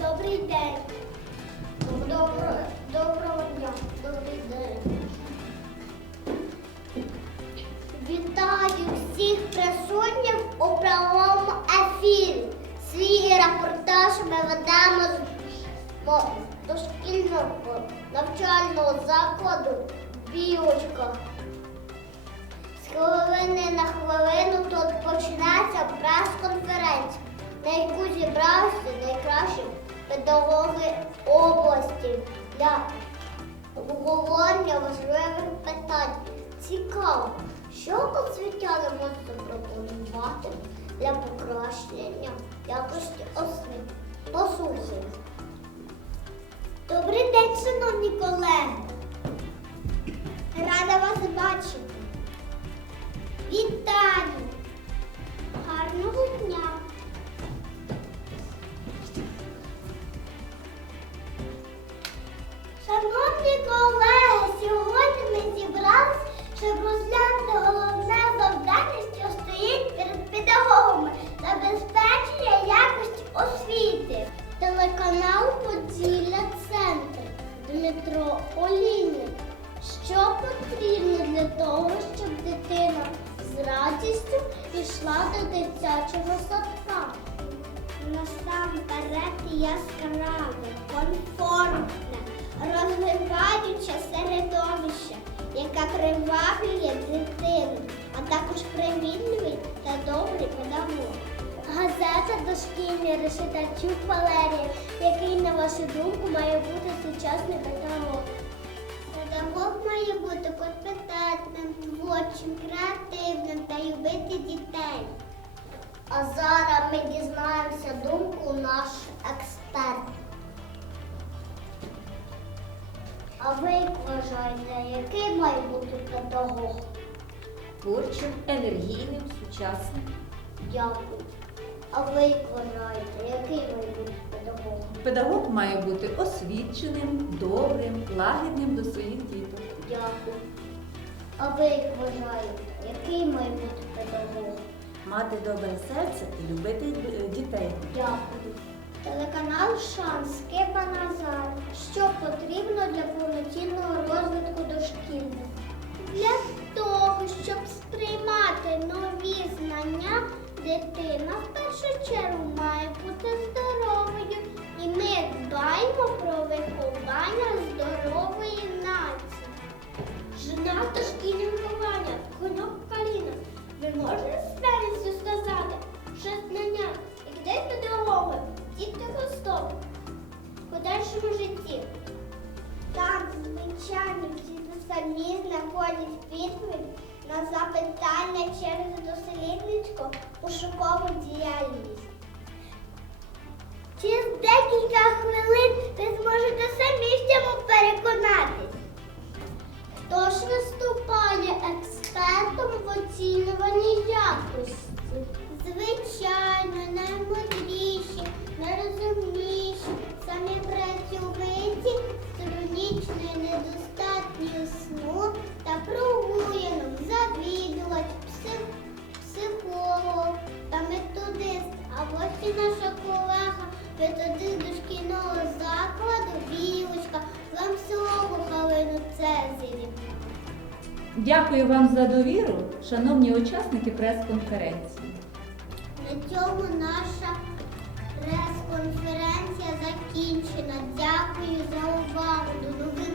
Добрий день. Доброго, доброго дня. Добрий день. Вітаю всіх присутніх у правовому ефірі. Свій репортаж ми ведемо з дошкільного навчального закладу Білочка. З хвилини на хвилину тут почнеться прес-конференція, на яку зібралися найкращі педагоги області для обговорення важливих питань. Цікаво, що освітяни можуть запропонувати для покращення якості освіти. Послухаємо. Добрий день, шановні колеги. Рада вас бачити. Вітаю! Дмитро Олійник. Що потрібно для того, щоб дитина з радістю пішла до дитячого садка? Насамперед яскраве, комфортне, розвиваюче середовище, яке приваблює дитину, а також привітливий та добрий педагог. Дошкільня Решетачук Валерія, який, на вашу думку, має бути сучасний педагог. Педагог має бути компетентним, творчим, креативним та любити дітей. А зараз ми дізнаємося думку наших експертів. А ви як вважаєте, який має бути педагог? Творчим, енергійним, сучасним. Дякую. А ви вважаєте, який має бути педагог? Педагог має бути освіченим, добрим, лагідним до своїх діток. Дякую. А ви як вважаєте, який має бути педагог? Мати добре серце і любити е, дітей. Дякую. Телеканал Шанс Кипа Назар. Що потрібно для повноцінного розвитку дошкільних? Для того, щоб сприймати нові знання, дитина в першу чергу має бути здоровою. І ми дбаємо про виховання здорової нації. Жена дошкільне виховання, конюк Каліна. Ви можете з певністю сказати, що знання і де педагоги, діти ростуть в подальшому житті. Так, звичайно, всі самі знаходять відповідь на запитання через дослідницьку пошукову діяльність. Через декілька хвилин Дякую вам за довіру, шановні учасники прес-конференції. На цьому наша прес-конференція закінчена. Дякую за увагу. До нових